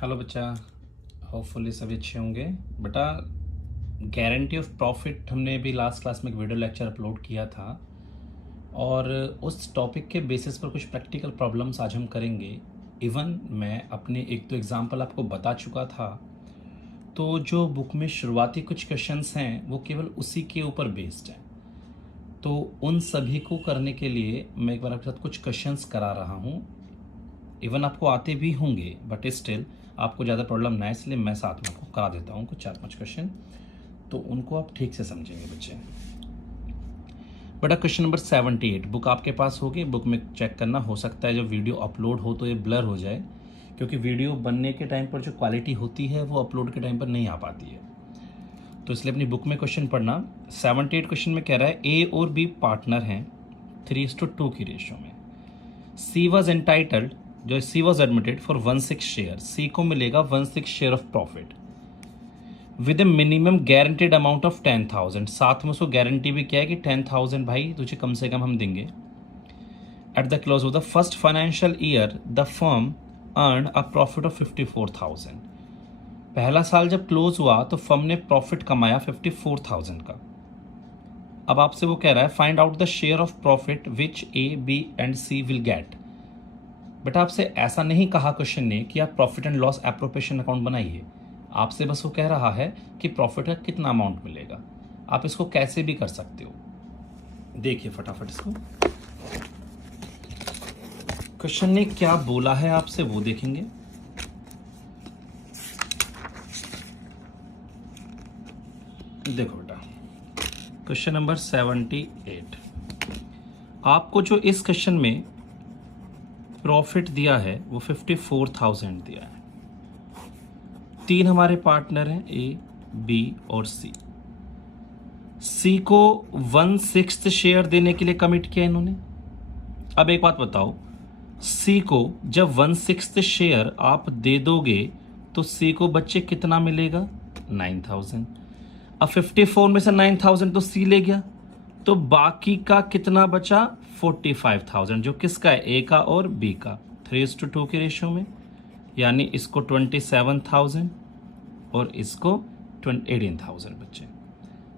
Hello बच्चा। Hopefully सभी अच्छे होंगे। बेटा, गारंटी ऑफ प्रॉफिट हमने अभी लास्ट क्लास में एक वीडियो लेक्चर अपलोड किया था और उस टॉपिक के बेसिस पर कुछ प्रैक्टिकल प्रॉब्लम्स आज हम करेंगे। इवन मैं अपने एक दो एग्जांपल आपको बता चुका था। तो जो बुक में शुरुआती कुछ क्वेश्चंस हैं वो केवल उसी के ऊपर बेस्ड हैं। तो उन सभी को करने के लिए मैं एक बार आपके साथ कुछ क्वेश्चंस करा रहा हूँ। इवन आपको आते भी होंगे बट स्टिल आपको ज़्यादा प्रॉब्लम ना है, इसलिए मैं साथ में आपको करा देता हूँ कुछ 4-5 क्वेश्चन, तो उनको आप ठीक से समझेंगे बच्चे। बेटा क्वेश्चन नंबर 78 बुक आपके पास होगी। बुक में चेक करना, हो सकता है जब वीडियो अपलोड हो तो ये ब्लर हो जाए, क्योंकि वीडियो बनने के टाइम पर जो क्वालिटी होती है वो अपलोड के टाइम पर नहीं आ पाती है। तो इसलिए अपनी बुक में क्वेश्चन पढ़ना। 78 क्वेश्चन में कह रहा है ए और बी पार्टनर हैं 3:2 की रेशियो में। सी वॉज एंटाइटल्ड, जो सी वॉज एडमिटेड फॉर 1/6 शेयर। सी को मिलेगा 1/6 share of profit with A minimum guaranteed amount of 10,000। साथ में उसको गारंटी भी क्या है कि 10,000 भाई तुझे कम से कम हम देंगे। At the close of the first financial year the firm earn a profit of 54,000। पहला साल जब क्लोज हुआ तो फर्म ने प्रॉफिट कमाया 54,000 का। अब आपसे वो कह रहा है find out the share of profit which A B and C will get. बेटा आपसे ऐसा नहीं कहा क्वेश्चन ने कि आप profit and loss appropriation account बनाइए। आपसे बस वो कह रहा है कि प्रॉफिट का कितना अमाउंट मिलेगा। आप इसको कैसे भी कर सकते हो। देखिए फटाफट इसको, क्वेश्चन ने क्या बोला है आपसे वो देखेंगे। देखो बेटा, क्वेश्चन नंबर 78, आपको जो इस क्वेश्चन में प्रॉफिट दिया है वो 54,000 दिया है। तीन हमारे पार्टनर हैं ए, बी और सी। सी को 1/6 शेयर देने के लिए कमिट किया इन्होंने। अब एक बात बताओ, सी को जब 1/6 शेयर आप दे दोगे तो सी को बच्चे कितना मिलेगा? 9,000। अब 54 में से 9,000 तो सी ले गया, तो बाकी का कितना बचा? 45,000, जो किसका है? ए का और बी का। 3:2 के रेशियो में, यानी इसको 27,000 और इसको 18,000 बच्चे।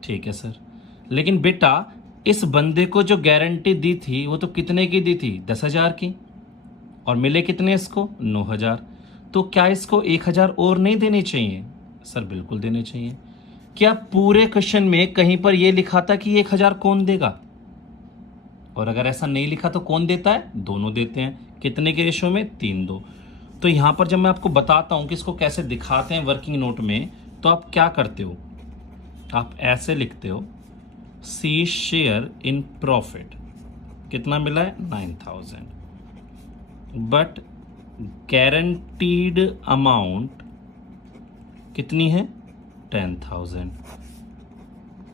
ठीक है सर, लेकिन बेटा इस बंदे को जो गारंटी दी थी वो तो कितने की दी थी? 10,000 की, और मिले कितने इसको? 9,000। तो क्या इसको 1,000 और नहीं देने चाहिए? सर बिल्कुल देने चाहिए। क्या पूरे क्वेश्चन में कहीं पर यह लिखा था कि 1,000 कौन देगा? और अगर ऐसा नहीं लिखा तो कौन देता है? दोनों देते हैं। कितने के रेशियो में? 3:2। तो यहां पर जब मैं आपको बताता हूं कि इसको कैसे दिखाते हैं वर्किंग नोट में, तो आप क्या करते हो? आप ऐसे लिखते हो सी शेयर इन प्रॉफिट कितना मिला है? 9,000, बट गारंटीड अमाउंट कितनी है? 10,000।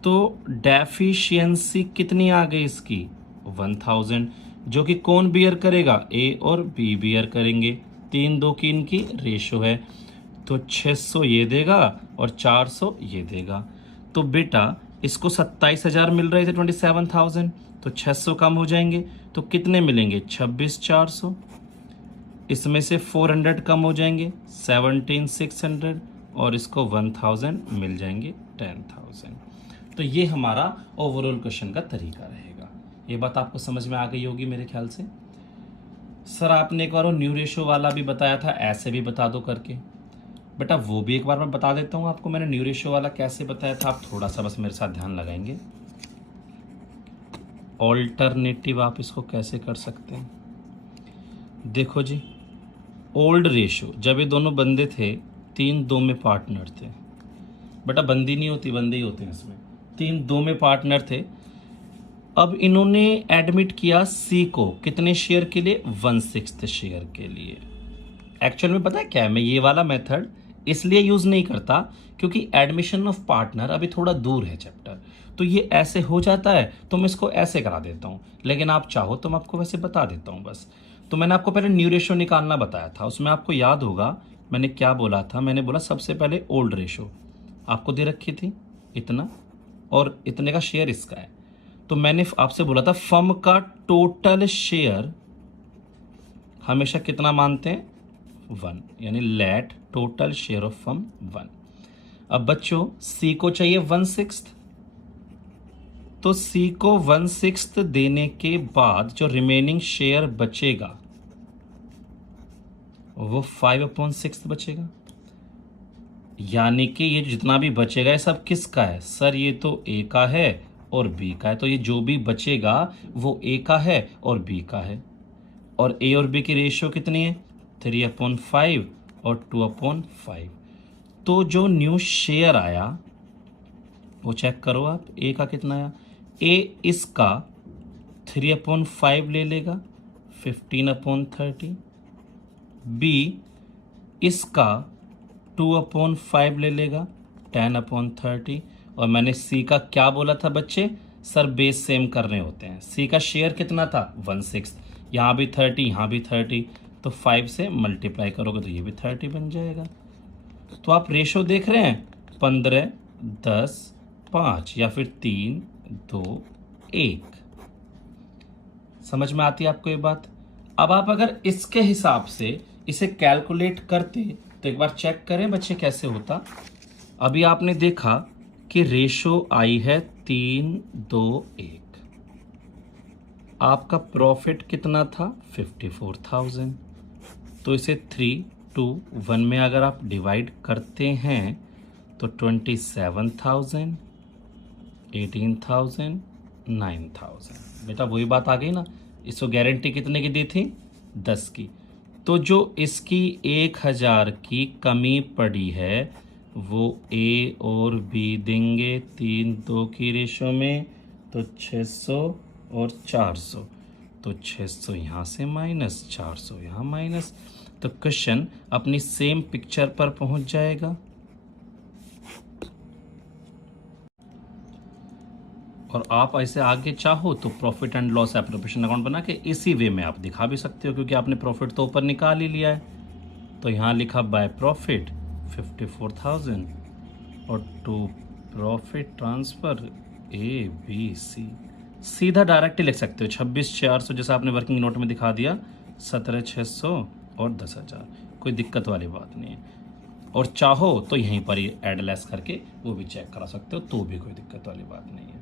तो डेफिशिएंसी कितनी आ गई इसकी? 1,000, जो कि कौन बियर करेगा? ए और बी बियर करेंगे। 3:2 की इनकी रेशो है, तो 600 ये देगा और 400 ये देगा। तो बेटा इसको 27,000 मिल रहे थे, 27,000, तो 600 कम हो जाएंगे तो कितने मिलेंगे? 26,400। इसमें से 400 कम हो जाएंगे, 17,600, और इसको 1,000 मिल जाएंगे, 10,000। तो ये हमारा ओवरऑल क्वेश्चन का तरीका रहेगा। ये बात आपको समझ में आ गई होगी मेरे ख्याल से। सर आपने एक बार वो न्यू रेशो वाला भी बताया था, ऐसे भी बता दो करके। बेटा वो भी एक बार मैं बता देता हूँ आपको, मैंने न्यू रेशो वाला कैसे बताया था। आप थोड़ा सा बस मेरे साथ ध्यान लगाएंगे। ऑल्टरनेटिव आप इसको कैसे कर सकते हैं? देखो जी, ओल्ड रेशो जब ये दोनों बंदे थे, 3:2 में पार्टनर थे। बेटा बंदी नहीं होती, बंदे ही होते हैं इसमें। 3:2 में पार्टनर थे। अब इन्होंने एडमिट किया सी को कितने शेयर के लिए? 1/6 शेयर के लिए। एक्चुअल में पता है क्या है, मैं ये वाला मेथड इसलिए यूज नहीं करता क्योंकि एडमिशन ऑफ पार्टनर अभी थोड़ा दूर है चैप्टर, तो ये ऐसे हो जाता है तो मैं इसको ऐसे करा देता हूँ। लेकिन आप चाहो तो मैं आपको वैसे बता देता हूँ बस। तो मैंने आपको पहले न्यू रेशो निकालना बताया था, उसमें आपको याद होगा मैंने क्या बोला था। मैंने बोला सबसे पहले ओल्ड रेशो आपको दे रखी थी इतना, और इतने का शेयर इसका है। तो मैंने आपसे बोला था फर्म का टोटल शेयर हमेशा कितना मानते हैं? 1, यानी let total share of firm 1। अब बच्चों सी को चाहिए 1/6, तो सी को 1/6 देने के बाद जो रिमेनिंग शेयर बचेगा वो 5/6 बचेगा। यानी कि ये जितना भी बचेगा ये सब किसका है सर? ये तो ए का है और बी का है, तो ये जो भी बचेगा वो ए का है और बी का है। और ए और बी की रेशियो कितनी है? 3/5 और 2/5। तो जो न्यू शेयर आया वो चेक करो आप, ए का कितना आया? ए इसका 3/5 ले लेगा 15/30, बी इसका 2/5 ले लेगा 10/30। और मैंने सी का क्या बोला था बच्चे? सर बेस सेम करने होते हैं। सी का शेयर कितना था? 1/6, यहाँ भी 30 यहाँ भी 30, तो 5 से मल्टीप्लाई करोगे तो ये भी 30 बन जाएगा। तो आप रेशो देख रहे हैं 15, 10, 5 या फिर 3, 2, 1। समझ में आती है आपको ये बात? अब आप अगर इसके हिसाब से इसे कैलकुलेट करते तो एक बार चेक करें बच्चे कैसे होता। अभी आपने देखा कि रेशो आई है 3, 2, 1। आपका प्रॉफिट कितना था? 54,000। तो इसे 3, 2, 1 में अगर आप डिवाइड करते हैं तो 27,000, 18,000, 9,000। बेटा वही बात आ गई ना। इसको गारंटी कितने की दी थी? 10 की। तो जो इसकी 1,000 की कमी पड़ी है वो ए और बी देंगे 3, 2 की रेशो में, तो 600 और 400। तो 600 यहाँ से माइनस, 400 यहाँ माइनस, तो क्वेश्चन अपनी सेम पिक्चर पर पहुंच जाएगा। और आप ऐसे आगे चाहो तो profit and loss appropriation account बना के इसी वे में आप दिखा भी सकते हो, क्योंकि आपने प्रॉफिट तो ऊपर निकाल ही लिया है। तो यहाँ लिखा बाय प्रॉफिट 54,000 और to profit transfer A B C. सीधा डायरेक्ट ही लिख सकते हो 26,400 जैसा आपने वर्किंग नोट में दिखा दिया, 17,600 और 10,000। कोई दिक्कत वाली बात नहीं है। और चाहो तो यहीं पर ही एड लेस करके वो भी चेक करा सकते हो, तो भी कोई दिक्कत वाली बात नहीं है।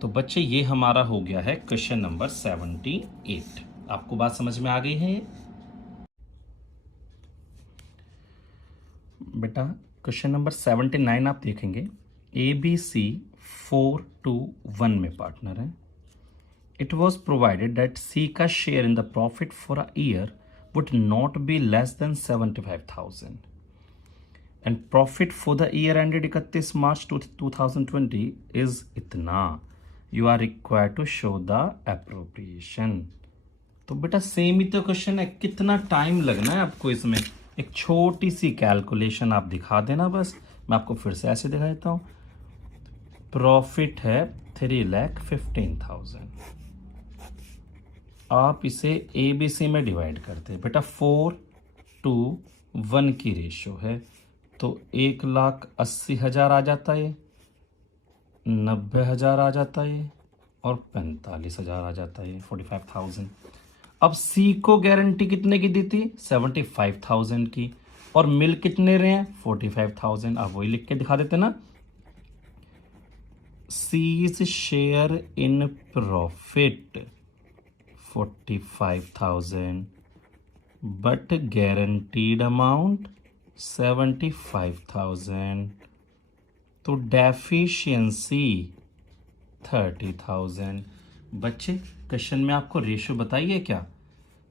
तो बच्चे ये हमारा हो गया है क्वेश्चन नंबर 78। आपको बात समझ में आ गई है? बेटा क्वेश्चन नंबर 79 आप देखेंगे, ए बी सी 4-1 में पार्टनर है। It was provided that C का share in the profit for a year would not be less than 75,000 and profit for the year ended 31 March 2020 is इतना। You are required to show the appropriation. तो बेटा same ही तो question है, कितना time लगना है आपको इसमें? एक छोटी सी कैलकुलेशन आप दिखा देना बस। मैं आपको फिर से ऐसे दिखा देता हूं। प्रॉफिट है 3,15,000। आप इसे ए बी सी में डिवाइड करते हैं बेटा, 4-1 की रेशियो है, तो 1,80,000 आ जाता है, 90,000 आ जाता है और 45,000 आ जाता है, 45,000। अब सी को गारंटी कितने की दी थी? 75,000 की। और मिल कितने रहे हैं? 45,000। अब वही लिख के दिखा देते ना, C's share in profit 45,000 but guaranteed amount 75,000, तो डेफिशिएंसी 30,000। बच्चे क्वेश्चन में आपको रेशियो बताइए क्या?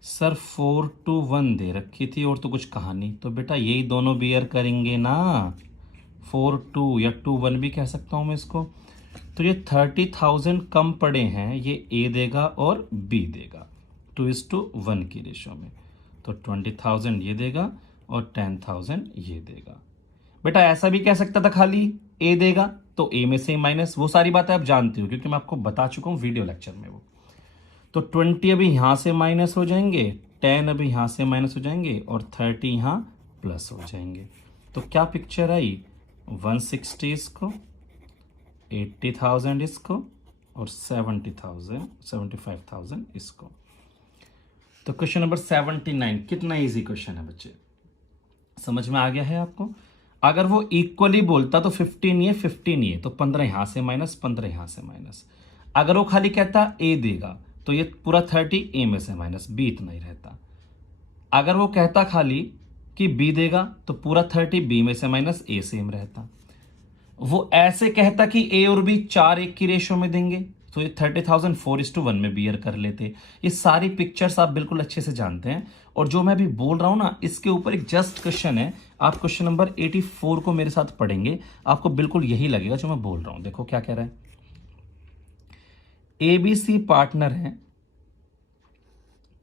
सर 4-1 दे रखी थी और तो कुछ कहा नहीं, तो बेटा यही दोनों बियर करेंगे ना, 4-2 या 2-1 भी कह सकता हूं मैं इसको। तो ये 30,000 कम पड़े हैं, ये ए देगा और बी देगा 2:1 की रेशियो में, तो 20,000 ये देगा और 10,000 ये देगा। बेटा ऐसा भी कह सकता था खाली ए देगा तो ए में से माइनस, वो सारी बातें आप जानते हो क्योंकि मैं आपको बता चुका हूं वीडियो लेक्चर में वो। तो 20 अभी यहां से माइनस हो जाएंगे, 10 अभी यहां से माइनस हो जाएंगे और 30 यहां प्लस हो जाएंगे। तो क्या पिक्चर आई? 160 इसको, 80,000 इसको और 75,000 इसको। तो क्वेश्चन नंबर 79 कितना इजी क्वेश्चन है बच्चे, समझ में आ गया है आपको। अगर वो इक्वली बोलता तो 15 ये 15 ये, तो 15 यहां से माइनस 15 यहां से माइनस। अगर वो खाली कहता ए देगा तो ये पूरा 30 ए में से माइनस, बी इतना ही रहता। अगर वो कहता खाली कि बी देगा तो पूरा 30 बी में से माइनस, ए सेम रहता। वो ऐसे कहता कि ए और बी 4:1 की रेशो में देंगे तो ये 30,000 4:1 में बियर कर लेते। ये सारी पिक्चर्स आप बिल्कुल अच्छे से जानते हैं। और जो मैं अभी बोल रहा हूं ना, इसके ऊपर एक जस्ट क्वेश्चन है, आप क्वेश्चन नंबर 84 को मेरे साथ पढ़ेंगे, आपको बिल्कुल यही लगेगा जो मैं बोल रहा हूं। देखो क्या कह रहा है, एबीसी पार्टनर है,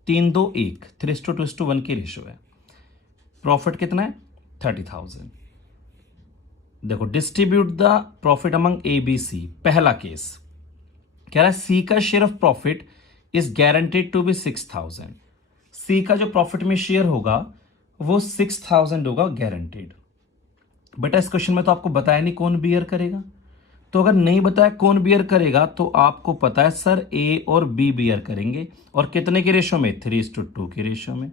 3-2-1 3:2:1 की रेशो है, प्रॉफिट कितना है 30,000। देखो distribute the profit among A B C. पहला केस कह रहा है सी का share of profit is guaranteed to be 6,000। C का जो प्रॉफिट में शेयर होगा वो 6,000 होगा गारंटेड। बेटा इस क्वेश्चन में तो आपको बताया नहीं कौन बियर करेगा, तो अगर नहीं बताया कौन बियर करेगा तो आपको पता है सर ए और बी बियर करेंगे, और कितने के रेशो में 3:2 के रेशो में,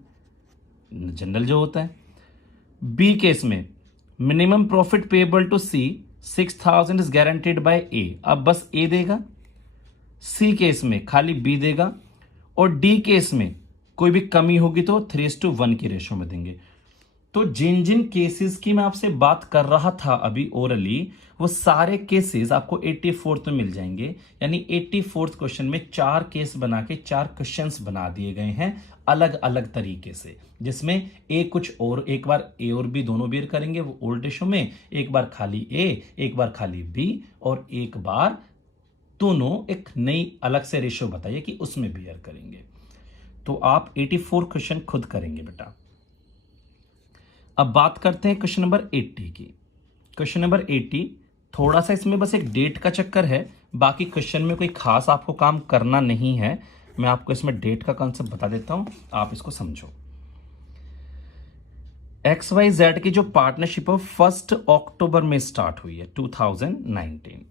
जनरल जो होता है। बी केस में minimum profit payable to C 6,000 is guaranteed by A, अब बस ए देगा। सी केस में खाली बी देगा, और डी केस में कोई भी कमी होगी तो 3:1 की रेशो में देंगे। तो जिन जिन केसेस की मैं आपसे बात कर रहा था अभी ओरली, वो सारे केसेस आपको 84th में मिल जाएंगे। यानी 84th क्वेश्चन में 4 केस बना के 4 क्वेश्चंस बना दिए गए हैं अलग अलग तरीके से, जिसमें एक कुछ और, एक बार ए और बी दोनों बियर करेंगे वो ओल्ड रेशो में, एक बार खाली ए, एक बार खाली बी, और एक बार दोनों एक नई अलग से रेशो बताइए कि उसमें बियर करेंगे। तो आप 84 क्वेश्चन खुद करेंगे बेटा। अब बात करते हैं क्वेश्चन नंबर 80 की। क्वेश्चन नंबर 80 थोड़ा सा इसमें बस एक डेट का चक्कर है, बाकी क्वेश्चन में कोई खास आपको काम करना नहीं है। मैं आपको इसमें डेट का कॉन्सेप्ट बता देता हूं, आप इसको समझो। XYZ की जो पार्टनरशिप है 1 अक्टूबर में स्टार्ट हुई है 2019,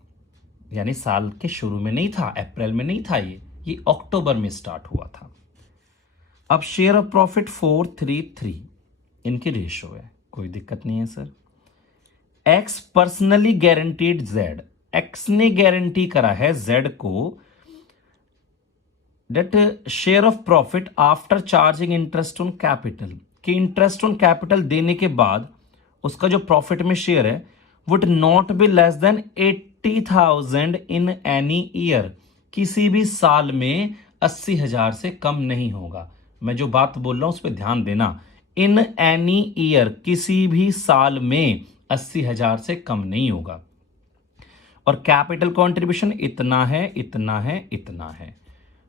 यानी साल के शुरू में नहीं था, अप्रैल में नहीं था, ये अक्टूबर में स्टार्ट हुआ था। अब शेयर ऑफ प्रॉफिट 4:3:3 इनकी रेशो है, कोई दिक्कत नहीं है sir. X personally guaranteed Z, X ने गारंटी करा है जेड को that share of profit after charging interest on capital, कि इंटरेस्ट ऑन कैपिटल देने के बाद उसका जो प्रॉफिट में शेयर है would not be less than 80,000 in any year, किसी भी साल में 80,000 से कम नहीं होगा। मैं जो बात बोल रहा हूं उस पर ध्यान देना, इन एनी ईयर, किसी भी साल में 80,000 से कम नहीं होगा। और कैपिटल कंट्रीब्यूशन इतना है, इतना है, इतना है।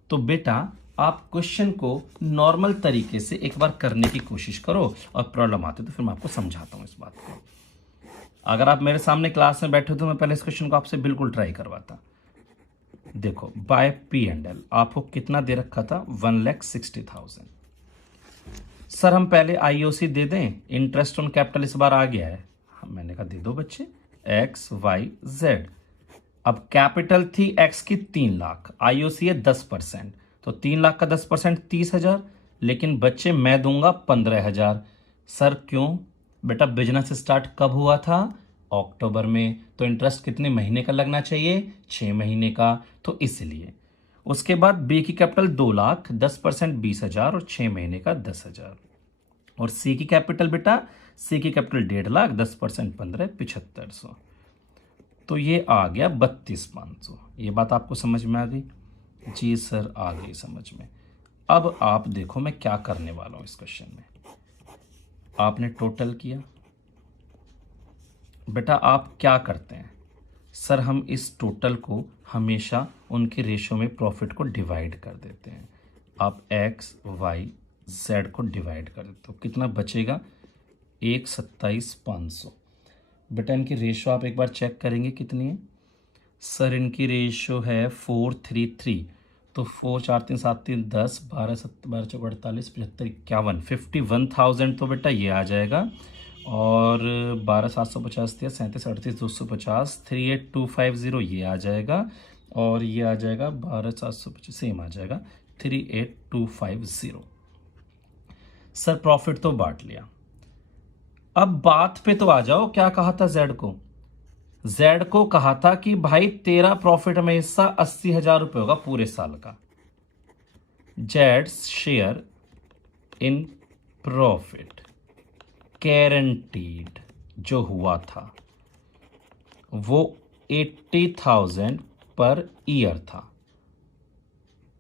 तो बेटा आप क्वेश्चन को नॉर्मल तरीके से एक बार करने की कोशिश करो, और प्रॉब्लम आते तो फिर मैं आपको समझाता हूं इस बात को। अगर आप मेरे सामने क्लास में बैठे हो तो मैं पहले इस क्वेश्चन को आपसे बिल्कुल ट्राई करवाता। देखो बाय P&L आपको कितना दे रखा था 1,60,000। सर हम पहले IOC दे दें, इंटरेस्ट ऑन कैपिटल इस बार आ गया है, मैंने कहा दे दो बच्चे, XYZ। अब कैपिटल थी X की 3 लाख, IOC है 10%, तो 3 लाख का 10% 30,000, लेकिन बच्चे मैं दूंगा 15,000। सर क्यों बेटा, बिजनेस स्टार्ट कब हुआ था अक्टूबर में, तो इंटरेस्ट कितने महीने का लगना चाहिए 6 महीने का, तो इसलिए। उसके बाद बी की कैपिटल 2 लाख, 10% 20,000 और 6 महीने का 10,000। और सी की कैपिटल बेटा, सी की कैपिटल 1.5 लाख, 10% 15 7500, तो ये आ गया 32,500। ये बात आपको समझ में आ गई? जी सर आ गई समझ में। अब आप देखो मैं क्या करने वाला हूं इस क्वेश्चन में। आपने टोटल किया बेटा, आप क्या करते हैं सर, हम इस टोटल को हमेशा उनके रेशो में प्रॉफिट को डिवाइड कर देते हैं। आप XYZ को डिवाइड कर देते हो, कितना बचेगा 1,27,500। बेटा इनकी रेशो आप एक बार चेक करेंगे कितनी है सर, इनकी रेशो है 4:3:3, तो 4 4 3 7 3 10 12 7 12 4 48 75 51 51,000 तो बेटा ये आ जाएगा। और 12,750 दिया, 37 38 250 38,250 ये आ जाएगा, और ये आ जाएगा 12,750 सेम आ जाएगा 38,250। सर प्रॉफिट तो बांट लिया, अब बात पे तो आ जाओ। क्या कहा था जेड को? जेड को कहा था कि भाई तेरा प्रॉफिट में हिस्सा 80,000 रुपये होगा पूरे साल का। Z share in profit guaranteed जो हुआ था वो 80,000 पर ईयर था।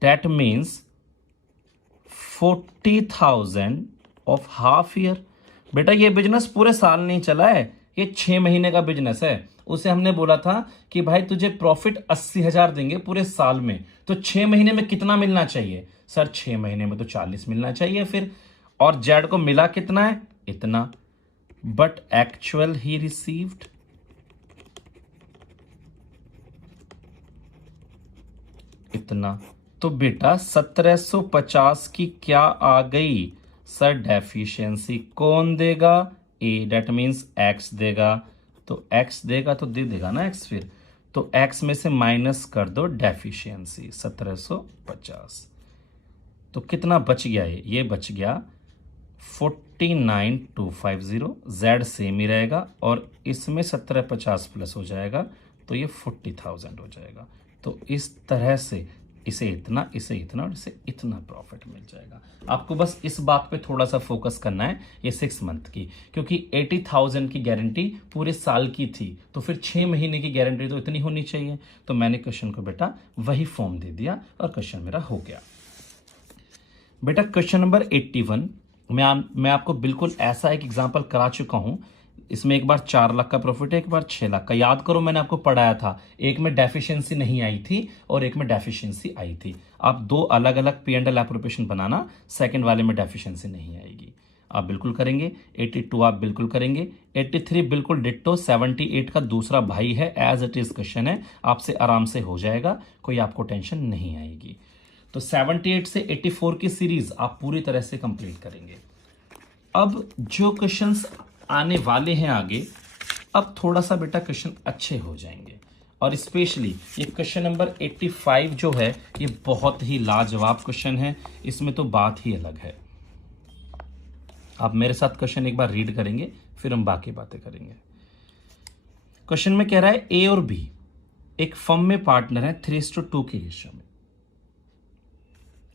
That means 40,000 of half year. बेटा ये बिजनेस पूरे साल नहीं चला है, ये 6 महीने का बिजनेस है। उसे हमने बोला था कि भाई तुझे प्रॉफिट 80,000 देंगे पूरे साल में, तो 6 महीने में कितना मिलना चाहिए? सर 6 महीने में तो 40 मिलना चाहिए फिर। और जेड को मिला कितना है? इतना। बट एक्चुअल ही रिसीव्ड इतना। तो बेटा 1750 की क्या आ गई? सर डेफिशिएंसी कौन देगा? ए, डेट मीन्स एक्स देगा। तो एक्स देगा तो दे देगा ना एक्स फिर। तो एक्स में से माइनस कर दो डेफिशिएंसी 1750। तो कितना बच गया? ये बच गया 49,250। जेड सेम ही रहेगा और इसमें 1750 प्लस हो जाएगा तो ये 40,000 हो जाएगा। तो इस तरह से इसे इतना, इसे इतना और इसे इतना प्रॉफिट मिल जाएगा। आपको बस इस बात पे थोड़ा सा फोकस करना है, ये 6 मंथ की, क्योंकि 80,000 की गारंटी पूरे साल की थी, तो फिर 6 महीने की गारंटी तो इतनी होनी चाहिए। तो मैंने क्वेश्चन को बेटा वही फॉर्म दे दिया और क्वेश्चन मेरा हो गया। बेटा क्वेश्चन नंबर 81 मैं आपको बिल्कुल ऐसा एक एग्जांपल करा चुका हूं। इसमें एक बार 4 लाख का प्रॉफिट है, एक बार 6 लाख का। याद करो मैंने आपको पढ़ाया था, एक में डेफिशिएंसी नहीं आई थी और एक में डेफिशिएंसी आई थी। आप 2 अलग अलग P&L एप्रोप्रिएशन बनाना, सेकंड वाले में डेफिशिएंसी नहीं आएगी। आप बिल्कुल करेंगे। 82 आप बिल्कुल करेंगे। 83 बिल्कुल डिट्टो। 78 का दूसरा भाई है, एज इट इज क्वेश्चन है, आपसे आराम से हो जाएगा, कोई आपको टेंशन नहीं आएगी। तो 78 से 84 की सीरीज आप पूरी तरह से कंप्लीट करेंगे। अब जो क्वेश्चंस आने वाले हैं आगे, अब थोड़ा सा बेटा क्वेश्चन अच्छे हो जाएंगे। और स्पेशली ये क्वेश्चन नंबर 85 जो है ये बहुत ही लाजवाब क्वेश्चन है, इसमें तो बात ही अलग है। आप मेरे साथ क्वेश्चन एक बार रीड करेंगे फिर हम बाकी बातें करेंगे। क्वेश्चन में कह रहा है ए और बी एक फर्म में पार्टनर है 3:2 के रेशियो में।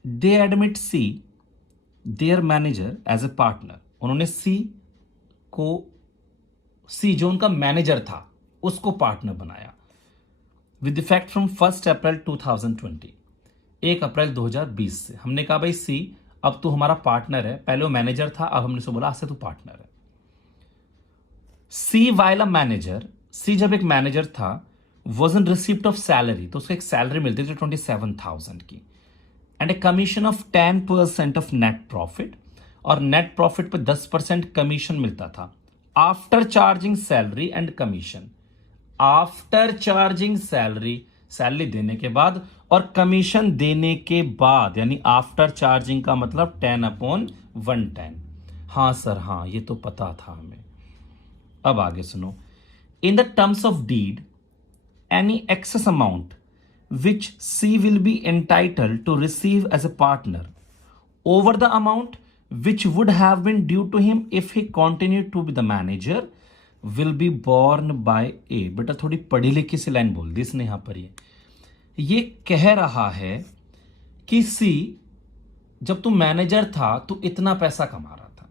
They admit C their manager as a partner. उन्होंने सी जो उनका मैनेजर था उसको पार्टनर बनाया with effect from 1 April 2020, 1 April 2020 से। हमने कहा भाई सी अब तू हमारा पार्टनर है, पहले वो मैनेजर था, अब हमने उसको बोला आज से तू पार्टनर है। सी वाइल अ मैनेजर, सी जब एक मैनेजर था, was in receipt of salary, तो उसको एक सैलरी मिलती थी 27,000 की, and a commission of 10% of net profit, और नेट प्रॉफिट पे 10% कमीशन मिलता था after charging salary and commission. After charging salary देने के बाद और कमीशन देने के बाद, यानी आफ्टर चार्जिंग का मतलब 10/110। हाँ सर हाँ, ये तो पता था हमें। अब आगे सुनो। In the terms of deed any excess amount which C will be entitled to receive as a partner over the amount which would have been due to him if he continued to be the manager will be borne by A। बेटा थोड़ी पढ़ी लिखी सी line बोल दी इसने यहां पर। ये कह रहा है कि C जब तू मैनेजर था तो इतना पैसा कमा रहा था,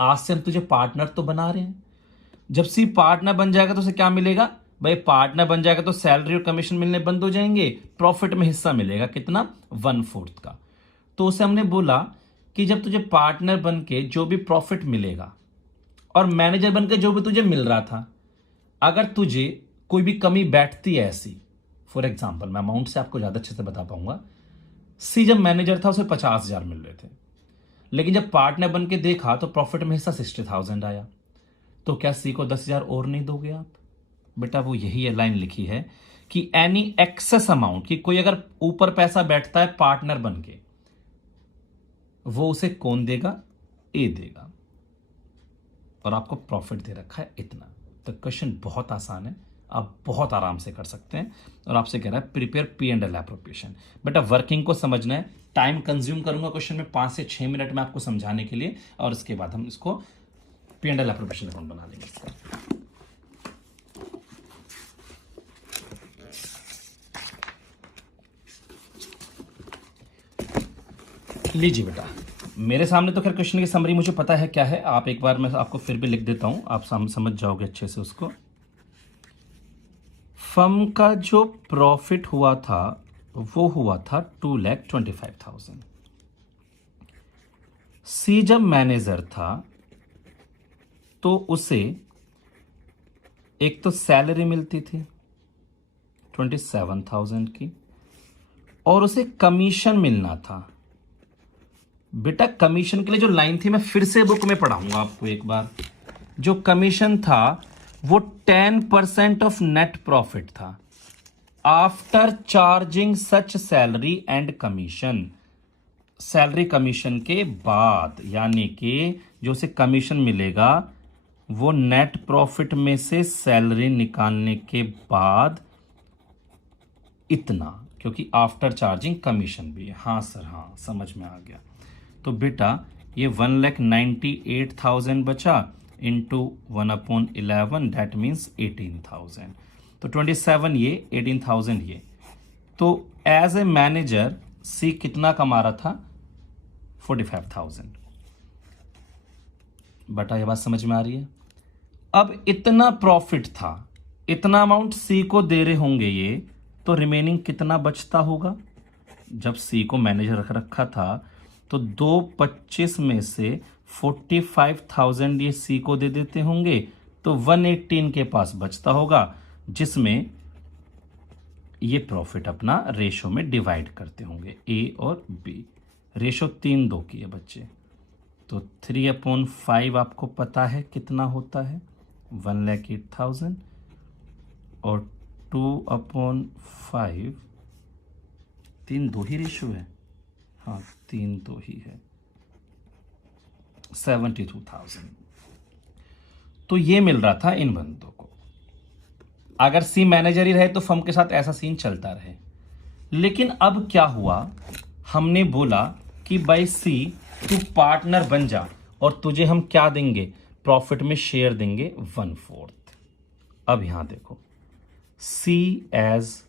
आज से हम तुझे पार्टनर तो बना रहे हैं, जब C पार्टनर बन जाएगा तो उसे क्या मिलेगा? भाई पार्टनर बन जाएगा तो सैलरी और कमीशन मिलने बंद हो जाएंगे, प्रॉफिट में हिस्सा मिलेगा कितना? 1/4 का। तो उसे हमने बोला कि जब तुझे पार्टनर बन के जो भी प्रॉफिट मिलेगा और मैनेजर बन के जो भी तुझे मिल रहा था, अगर तुझे कोई भी कमी बैठती है ऐसी, फॉर एग्जाम्पल मैं अमाउंट से आपको ज्यादा अच्छे से बता पाऊंगा, सी जब मैनेजर था उसे 50,000 मिल रहे थे, लेकिन जब पार्टनर बन के देखा तो प्रॉफिट में हिस्सा 60,000 आया, तो क्या सी को 10,000 और नहीं दोगे आप? बेटा वो यही लाइन लिखी है कि एनी एक्सेस अमाउंट, कि कोई अगर ऊपर पैसा बैठता है पार्टनर बन के, वो उसे कौन देगा? ए देगा, और आपको प्रॉफिट दे रखा है इतना। तो क्वेश्चन बहुत आसान है, आप बहुत आराम से कर सकते हैं। और आपसे कह रहा है प्रिपेयर P&L एप्रोप्रिएशन। बेटा वर्किंग को समझना है, टाइम कंज्यूम करूंगा क्वेश्चन में 5 से 6 मिनट में आपको समझाने के लिए, और उसके बाद हम इसको P&L एप्रोप्रिएशन अकाउंट बना देंगे इसका। लीजिए बेटा, मेरे सामने तो खैर क्वेश्चन की समरी मुझे पता है क्या है, आप एक बार मैं आपको फिर भी लिख देता हूं, आप समझ जाओगे अच्छे से उसको। फर्म का जो प्रॉफिट हुआ था वो हुआ था 2,25,000। सी जब मैनेजर था तो उसे एक तो सैलरी मिलती थी 27,000 की, और उसे कमीशन मिलना था। बेटा कमीशन के लिए जो लाइन थी मैं फिर से बुक में पढ़ाऊंगा आपको एक बार। जो कमीशन था वो 10% ऑफ नेट प्रॉफिट था after charging such salary and commission. Salary commission के बाद, यानी कि जो उसे कमीशन मिलेगा वो नेट प्रॉफिट में से सैलरी निकालने के बाद इतना, क्योंकि आफ्टर चार्जिंग कमीशन भी है। हाँ सर, हाँ समझ में आ गया। तो बेटा ये 1,98,000 बचा इंटू 1/11, दैट मीन्स 18,000। तो 27 ये, 18,000 ये। तो एज ए मैनेजर सी कितना कमा रहा था? 45,000। बेटा ये बात समझ में आ रही है? अब इतना प्रॉफिट था, इतना अमाउंट सी को दे रहे होंगे ये, तो रिमेनिंग कितना बचता होगा? जब सी को मैनेजर रख रखा था तो 225 में से 45,000 ये सी को दे देते होंगे, तो 118 के पास बचता होगा, जिसमें ये प्रॉफिट अपना रेशो में डिवाइड करते होंगे, ए और बी। रेशो 3:2 की है बच्चे। तो 3/5 आपको पता है कितना होता है? 1,08,000, और 2/5, 3:2 ही रेशो है। हाँ 3:2 ही है, 72,000। तो ये मिल रहा था इन बंदों को। अगर सी मैनेजर ही रहे तो फर्म के साथ ऐसा सीन चलता रहे। लेकिन अब क्या हुआ, हमने बोला कि भाई सी तू पार्टनर बन जा, और तुझे हम क्या देंगे? प्रॉफिट में शेयर देंगे 1/4। अब यहां देखो, सी एज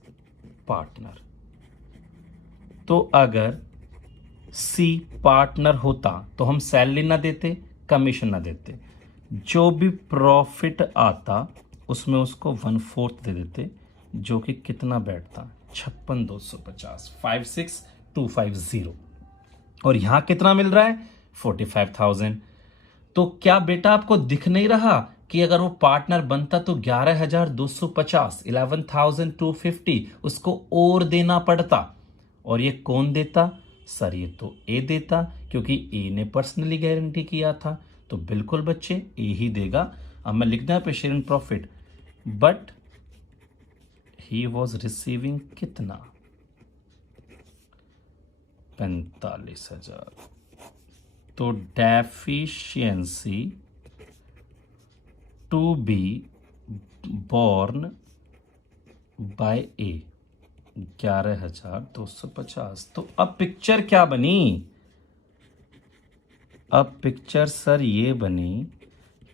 पार्टनर, तो अगर सी पार्टनर होता तो हम सैलरी ना देते, कमीशन ना देते, जो भी प्रॉफिट आता उसमें उसको 1/4 दे देते, जो कि कितना बैठता? 56,250, 56,250। और यहां कितना मिल रहा है? 45,000। तो क्या बेटा आपको दिख नहीं रहा कि अगर वो पार्टनर बनता तो 11,250, 11,250 उसको और देना पड़ता, और ये कौन देता? सर ये तो ए देता, क्योंकि ए ने पर्सनली गारंटी किया था। तो बिल्कुल बच्चे ए ही देगा। अब मैं लिख दूं pay share in profit, but he was receiving कितना? 45,000। तो deficiency to be borne by A 11,250। तो अब पिक्चर क्या बनी? अब पिक्चर सर ये बनी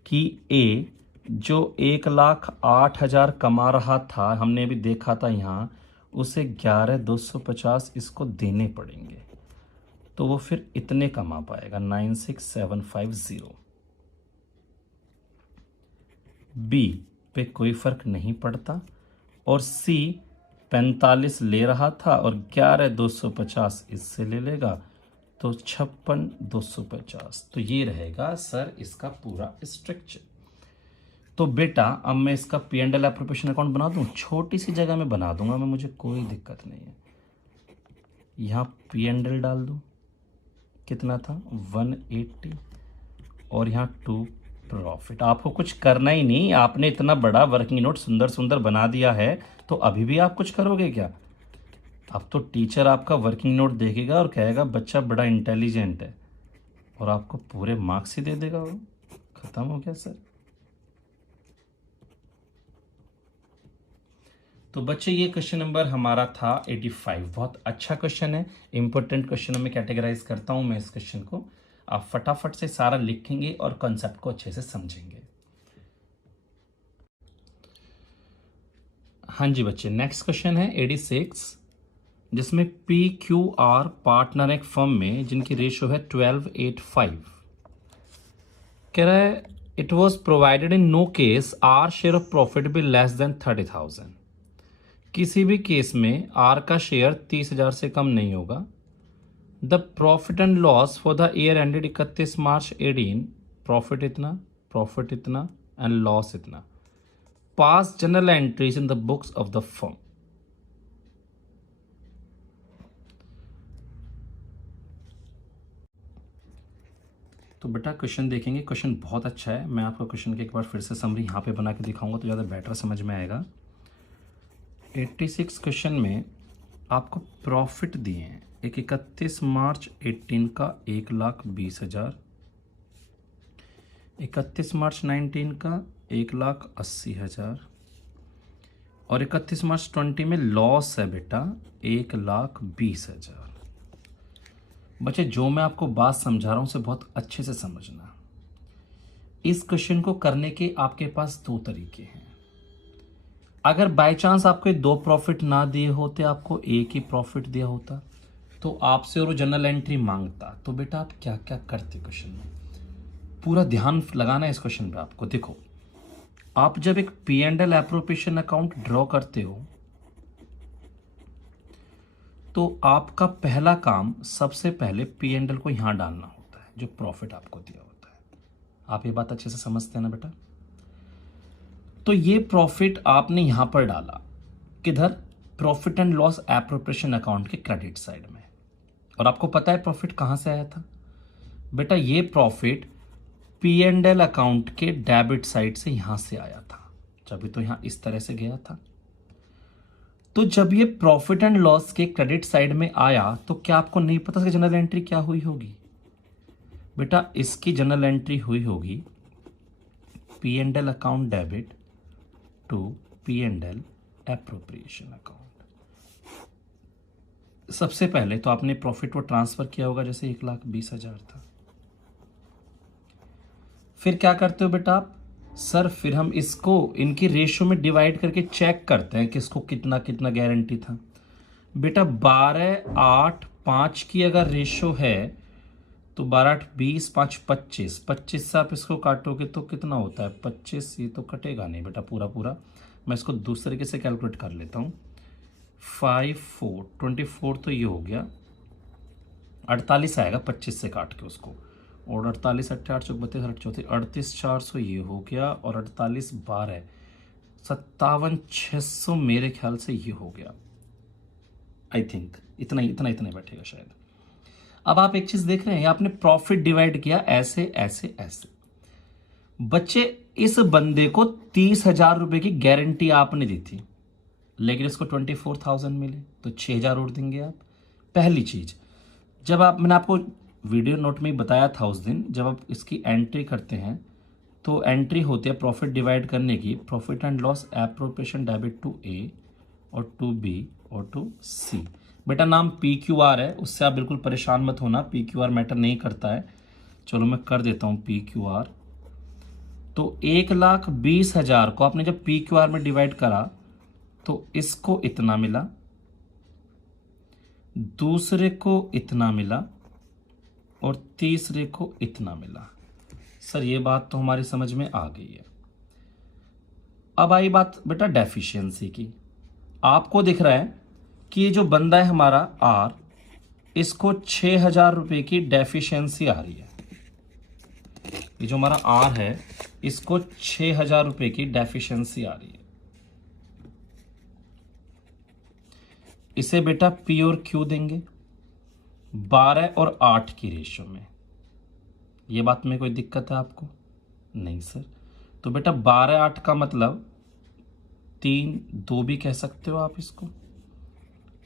कि ए जो 1,08,000 कमा रहा था, हमने अभी देखा था यहां, उसे 11,250 इसको देने पड़ेंगे, तो वो फिर इतने कमा पाएगा 96,750। बी पे कोई फर्क नहीं पड़ता, और सी 45 ले रहा था और 11,250 इससे ले लेगा, तो 56,250। तो ये रहेगा सर इसका पूरा स्ट्रक्चर। तो बेटा अब मैं इसका P&L एप्रोप्रिएशन अकाउंट बना दूं, छोटी सी जगह में बना दूंगा मैं, मुझे कोई दिक्कत नहीं है। यहाँ P&L डाल दूं, कितना था? 180, और यहाँ 2 प्रॉफिट। आपको कुछ करना ही नहीं, आपने इतना बड़ा वर्किंग नोट सुंदर सुंदर बना दिया है, तो अभी भी आप कुछ करोगे क्या? अब तो टीचर आपका वर्किंग नोट देखेगा और कहेगा बच्चा बड़ा इंटेलिजेंट है, और आपको पूरे मार्क्स ही दे देगा। वो खत्म हो गया सर। तो बच्चे ये क्वेश्चन नंबर हमारा था 85। बहुत अच्छा क्वेश्चन है, इंपॉर्टेंट क्वेश्चनों में कैटेगराइज करता हूं मैं इस क्वेश्चन को। आप फटाफट से सारा लिखेंगे और कॉन्सेप्ट को अच्छे से समझेंगे। हाँ जी बच्चे, नेक्स्ट क्वेश्चन है 86, जिसमें पी क्यू आर पार्टनर एक फर्म में जिनकी रेशियो है 12:8:5। कह रहा है it was provided in no case R share of profit be less than 30,000। किसी भी केस में आर का शेयर 30,000 से कम नहीं होगा। The profit and loss for the year ended 31 March 18, profit इतना एंड लॉस इतना। Pass general entries in the books of the firm. तो बेटा क्वेश्चन देखेंगे, क्वेश्चन बहुत अच्छा है। मैं आपको क्वेश्चन की एक बार फिर से समरी यहाँ पे बना के दिखाऊंगा तो ज़्यादा बेटर समझ में आएगा। 86 क्वेश्चन में आपको प्रॉफिट दिए हैं, एक 31 मार्च 18 का 1,20,000, 31 मार्च 19 का 1,80,000 और 31 मार्च 20 में लॉस है बेटा 1,20,000। बच्चे जो मैं आपको बात समझा रहा हूं उसे बहुत अच्छे से समझना। इस क्वेश्चन को करने के आपके पास दो तरीके हैं। अगर बाय चांस आपको दो प्रॉफिट ना दिए होते, आपको एक ही प्रॉफिट दिया होता, तो आपसे और वो जनरल एंट्री मांगता, तो बेटा आप क्या क्या करते क्वेश्चन में। पूरा ध्यान लगाना है इस क्वेश्चन पे आपको। देखो, आप जब एक P and L appropriation account draw करते हो तो आपका पहला काम सबसे पहले पी एंड एल को यहां डालना होता है, जो प्रॉफिट आपको दिया होता है। आप ये बात अच्छे से समझते हैं ना बेटा। तो ये प्रॉफिट आपने यहां पर डाला, किधर, profit and loss appropriation account के क्रेडिट साइड में। और आपको पता है प्रॉफिट कहां से आया था बेटा, ये profit P and L account के डेबिट साइड से यहां से आया था। जब तो यहां इस तरह से गया था, तो जब ये प्रॉफिट एंड लॉस के क्रेडिट साइड में आया तो क्या आपको नहीं पता इसकी जनरल एंट्री क्या हुई होगी बेटा? इसकी जनरल एंट्री हुई होगी P and L account debit to P and L appropriation account. सबसे पहले तो आपने प्रॉफिट को ट्रांसफर किया होगा, जैसे 1,20,000 था। फिर क्या करते हो बेटा आप? सर फिर हम इसको इनकी रेशियो में डिवाइड करके चेक करते हैं कि इसको कितना कितना गारंटी था। बेटा 12:8:5 की अगर रेशियो है तो 12:8:20, 5:25, 25 से आप इसको काटोगे तो कितना होता है 25। ये तो कटेगा नहीं बेटा पूरा पूरा, मैं इसको दूसरे तरीके से कैलकुलेट कर लेता हूँ। 5, 4, 24 तो ये हो गया 48 आएगा 25 से काट के उसको, और 48, 8, 8, 32, 34, 38,400 ये हो गया, और 48, 12, 57,600 मेरे ख्याल से ये हो गया। आई थिंक इतना इतना बैठेगा शायद। अब आप एक चीज देख रहे हैं, आपने प्रॉफिट डिवाइड किया ऐसे ऐसे ऐसे। बच्चे इस बंदे को 30,000 रुपए की गारंटी आपने दी थी, लेकिन इसको 24,000 मिले, तो 6,000 और देंगे आप। पहली चीज, जब आप, मैंने आपको वीडियो नोट में बताया था उस दिन, जब आप इसकी एंट्री करते हैं तो एंट्री होती है प्रॉफिट डिवाइड करने की, profit and loss appropriation debit to A और टू बी और टू सी। बेटा नाम पी क्यू आर है, उससे आप बिल्कुल परेशान मत होना, पी क्यू आर मैटर नहीं करता है। चलो मैं कर देता हूं पी क्यू आर। तो 1,20,000 को आपने जब पी क्यू आर में डिवाइड करा तो इसको इतना मिला, दूसरे को इतना मिला, और तीसरे को इतना मिला। सर ये बात तो हमारी समझ में आ गई है। अब आई बात बेटा डेफिशिएंसी की। आपको दिख रहा है कि ये जो बंदा है हमारा आर, इसको 6,000 रुपए की डेफिशिएंसी आ रही है। ये जो हमारा आर है इसको 6,000 रुपए की डेफिशिएंसी आ रही है। इसे बेटा पी और क्यू देंगे 12 और 8 की रेशियो में। ये बात में कोई दिक्कत है आपको? नहीं सर। तो बेटा 12:8 का मतलब 3-2 भी कह सकते हो आप इसको,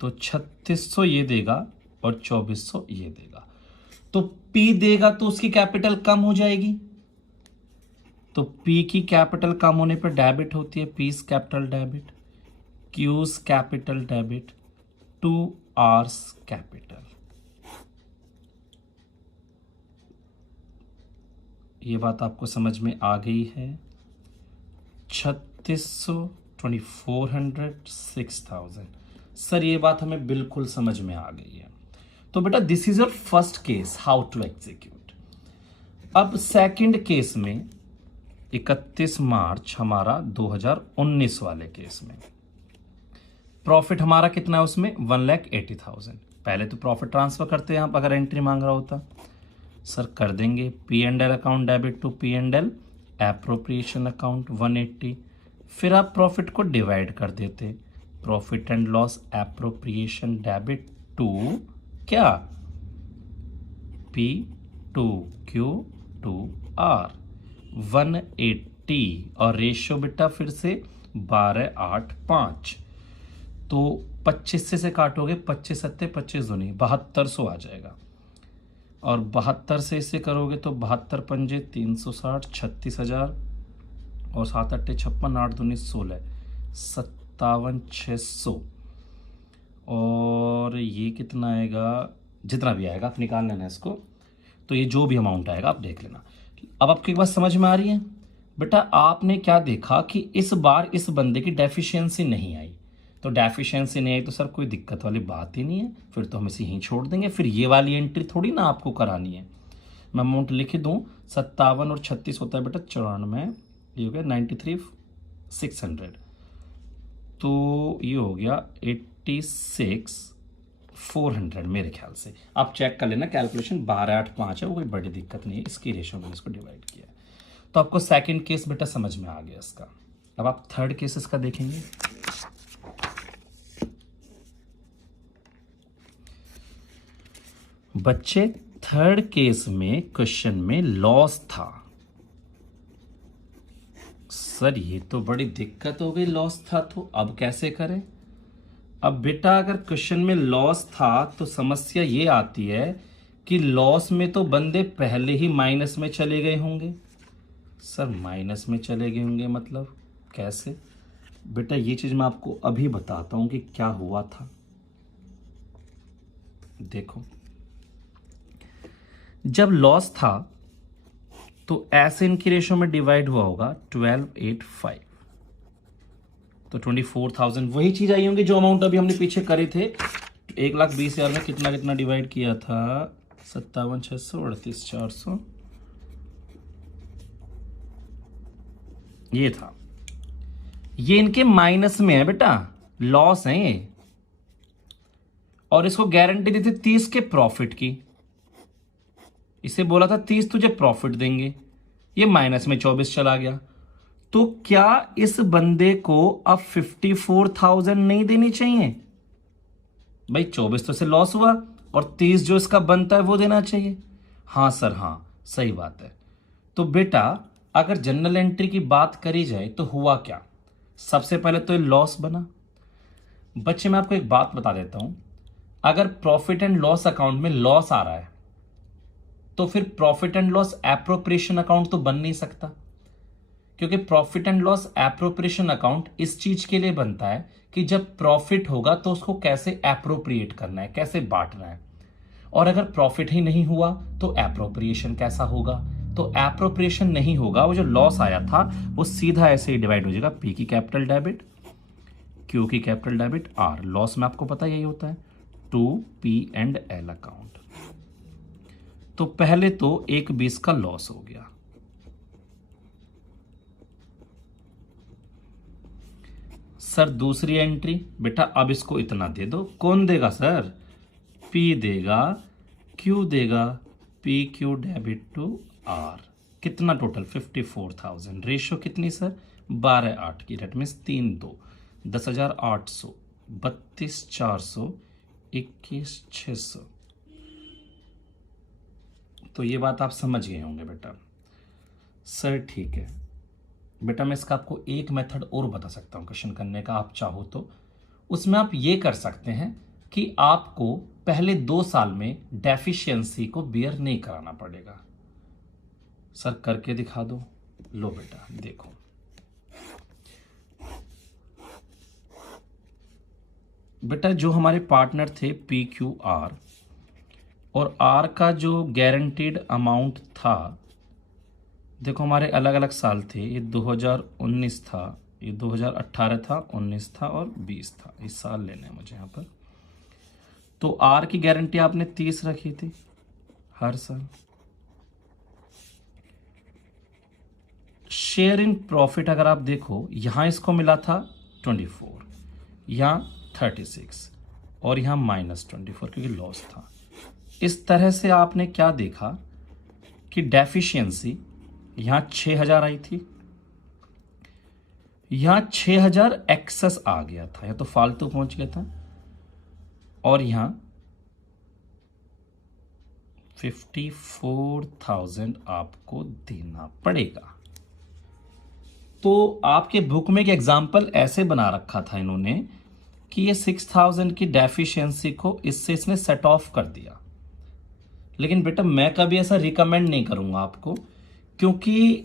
तो 3600 ये देगा और 2400 ये देगा। तो P देगा तो उसकी कैपिटल कम हो जाएगी, तो P की कैपिटल कम होने पर डेबिट होती है, P capital debit. Q's capital debit to R's capital. ये बात आपको समझ में आ गई है? 3600, 2400, 6000। सर ये बात हमें बिल्कुल समझ में आ गई है। तो बेटा this is your first case, how to execute. अब सेकंड केस में 31 मार्च हमारा 2019 वाले केस में प्रॉफिट हमारा कितना है उसमें 1,80,000। पहले तो प्रॉफिट ट्रांसफर करते हैं आप, अगर एंट्री मांग रहा होता सर कर देंगे P&L account debit to P&L, appropriation account 180। फिर आप प्रॉफिट को डिवाइड कर देते, profit and loss appropriation debit to क्या P to Q to R 180 और रेशियो बेटा फिर से 12,8,5। तो 25 से काटोगे 25 सत्ते 25 दूनी 7200 आ जाएगा। और 72 से इसे करोगे तो 72 पंजे 360, 36,000 और 7 अट्टे 56, 8 दूनी 16, 57,600। और ये कितना आएगा, जितना भी आएगा आप निकाल लेना इसको। तो ये जो भी अमाउंट आएगा आप देख लेना। अब आपको एक बात समझ में आ रही है बेटा, आपने क्या देखा कि इस बार इस बंदे की डेफिशिएंसी नहीं आई। तो डेफिशिएंसी नहीं आई तो सर कोई दिक्कत वाली बात ही नहीं है, फिर तो हम इसे यहीं छोड़ देंगे। फिर ये वाली एंट्री थोड़ी ना आपको करानी है। मैं अमाउंट लिख दूं, 57 और 36 होता है बेटा 94, ये हो गया 93,600। तो ये हो गया 86,400 मेरे ख्याल से। आप चेक कर लेना, कैलकुलेशन 12,8,5 है, वो कोई बड़ी दिक्कत नहीं है। इसकी रेशियो में इसको डिवाइड किया। तो आपको सेकंड केस बेटा समझ में आ गया इसका। अब आप थर्ड केस इसका देखेंगे। बच्चे थर्ड केस में क्वेश्चन में लॉस था। सर ये तो बड़ी दिक्कत हो गई, लॉस था तो अब कैसे करें? अब बेटा अगर क्वेश्चन में लॉस था तो समस्या ये आती है कि लॉस में तो बंदे पहले ही माइनस में चले गए होंगे। सर माइनस में चले गए होंगे मतलब कैसे? बेटा ये चीज मैं आपको अभी बताता हूं कि क्या हुआ था। देखो जब लॉस था तो ऐसे इनकी रेशो में डिवाइड हुआ होगा 12,8,5। तो 24,000 वही चीज आई होंगी जो अमाउंट अभी हमने पीछे करे थे। 1,20,000 में कितना कितना डिवाइड किया था, 57,600, 38,400, ये था। ये इनके माइनस में है बेटा, लॉस है ये। और इसको गारंटी दी थी 30 के प्रॉफिट की। इसे बोला था 30 तुझे प्रॉफिट देंगे, ये माइनस में 24 चला गया। तो क्या इस बंदे को अब 54,000 नहीं देनी चाहिए? भाई 24 तो से लॉस हुआ और 30 जो इसका बनता है वो देना चाहिए। हाँ सर हाँ सही बात है। तो बेटा अगर जनरल एंट्री की बात करी जाए तो हुआ क्या, सबसे पहले तो ये लॉस बना। बच्चे मैं आपको एक बात बता देता हूं, अगर प्रॉफिट एंड लॉस अकाउंट में लॉस आ रहा है तो फिर profit and loss appropriation account तो बन नहीं सकता। क्योंकि profit and loss appropriation account इस चीज के लिए बनता है कि जब प्रॉफिट होगा तो उसको कैसे एप्रोप्रिएट करना है, कैसे बांटना है। और अगर प्रॉफिट ही नहीं हुआ तो एप्रोप्रिएशन कैसा होगा? तो एप्रोप्रिएशन नहीं होगा, वो जो लॉस आया था वो सीधा ऐसे ही डिवाइड हो जाएगा, पी की कैपिटल डेबिट, क्यू की कैपिटल डेबिट, आर। लॉस में आपको पता यही होता है, टू P&L अकाउंट। तो पहले तो 1,20 का लॉस हो गया। सर दूसरी एंट्री बेटा अब इसको इतना दे दो। कौन देगा सर? P देगा, Q देगा, PQ डेबिट टू R। कितना टोटल 54,000। रेशियो कितनी सर? 12,8 की, डेट मीन्स 3-2, 10,800, 32,400, 21,600। तो ये बात आप समझ गए होंगे बेटा। सर ठीक है बेटा, मैं इसका आपको एक मेथड और बता सकता हूं क्वेश्चन करने का, आप चाहो तो। उसमें आप ये कर सकते हैं कि आपको पहले 2 साल में डेफिशिएंसी को बियर नहीं कराना पड़ेगा। सर करके दिखा दो। लो बेटा देखो, बेटा जो हमारे पार्टनर थे PQR, और R का जो गारंटीड अमाउंट था, देखो हमारे अलग अलग साल थे, ये 2019 था, ये 2018 था, 19 था और 20 था, इस साल लेने हैं मुझे यहाँ पर। तो R की गारंटी आपने 30 रखी थी हर साल। शेयर इन प्रॉफिट अगर आप देखो, यहां इसको मिला था 24, यहां 36 और यहां -24 क्योंकि लॉस था। इस तरह से आपने क्या देखा कि डेफिशिएंसी यहां 6000 आई थी, यहां 6000 एक्सेस आ गया था या तो फालतू पहुंच गया था, और यहां 54,000 आपको देना पड़ेगा। तो आपके बुक में एक एग्जाम्पल ऐसे बना रखा था इन्होंने कि ये 6000 की डेफिशिएंसी को इससे इसने सेट ऑफ कर दिया। लेकिन बेटा मैं कभी ऐसा रिकमेंड नहीं करूंगा आपको, क्योंकि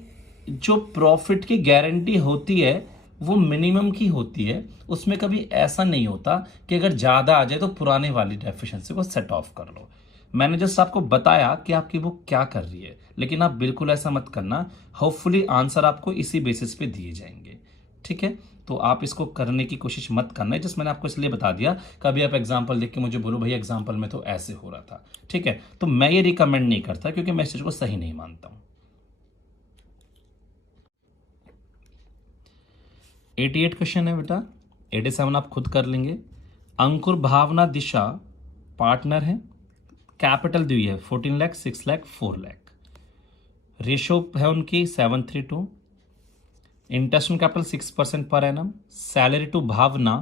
जो प्रॉफिट की गारंटी होती है वो मिनिमम की होती है, उसमें कभी ऐसा नहीं होता कि अगर ज्यादा आ जाए तो पुराने वाली डेफिशिएंसी को सेट ऑफ कर लो। मैंने जस्ट आपको बताया कि आपकी बुक क्या कर रही है, लेकिन आप बिल्कुल ऐसा मत करना। होपफुली आंसर आपको इसी बेसिस पे दिए जाएंगे, ठीक है? तो आप इसको करने की कोशिश मत करना है, जस्ट मैंने आपको इसलिए बता दिया। कभी आप एग्जाम्पल देख के मुझे बोलो भैया एग्जाम्पल में तो ऐसे हो रहा था, ठीक है? तो मैं ये रिकमेंड नहीं करता क्योंकि मैं इस चीज को सही नहीं मानता हूं। 88 क्वेश्चन है बेटा, 87 आप खुद कर लेंगे। अंकुर भावना दिशा पार्टनर है, कैपिटल दी हुई है 14 लाख, 6 लाख, 4 लाख, रेशो है उनकी 7:3, interest on capital 6% per annum, salary to Bhavna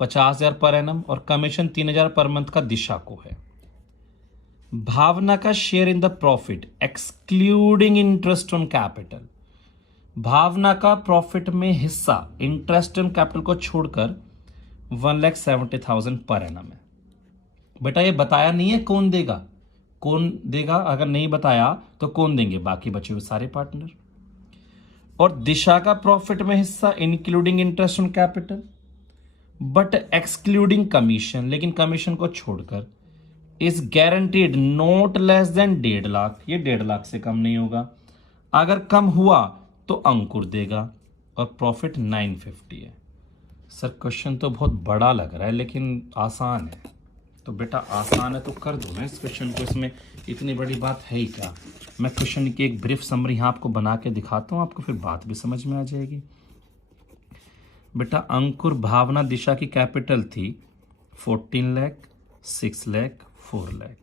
50,000 per annum और कमीशन 3,000 पर मंथ का दिशा को है। भावना का share in the profit excluding interest on capital, Bhavna का प्रॉफिट में हिस्सा इंटरेस्ट ऑन कैपिटल को छोड़कर 1,70,000 पर एनम है। बेटा ये बताया नहीं है कौन देगा, कौन देगा अगर नहीं बताया तो कौन देंगे, बाकी बचे हुए सारे पार्टनर। और दिशा का प्रॉफिट में हिस्सा including interest on capital but excluding commission, लेकिन कमीशन को छोड़कर is guaranteed not less then 1.5 lakh, ये 1.5 लाख से कम नहीं होगा। अगर कम हुआ तो अंकुर देगा और प्रॉफिट 950 है। सर क्वेश्चन तो बहुत बड़ा लग रहा है लेकिन आसान है, तो बेटा आसान है तो कर दो ना इस क्वेश्चन को, इसमें इतनी बड़ी बात है ही क्या। मैं क्वेश्चन की एक ब्रीफ समरी यहाँ आपको बना के दिखाता हूँ, आपको फिर बात भी समझ में आ जाएगी। बेटा अंकुर भावना दिशा की कैपिटल थी 14 लाख, 6 लाख, 4 लाख,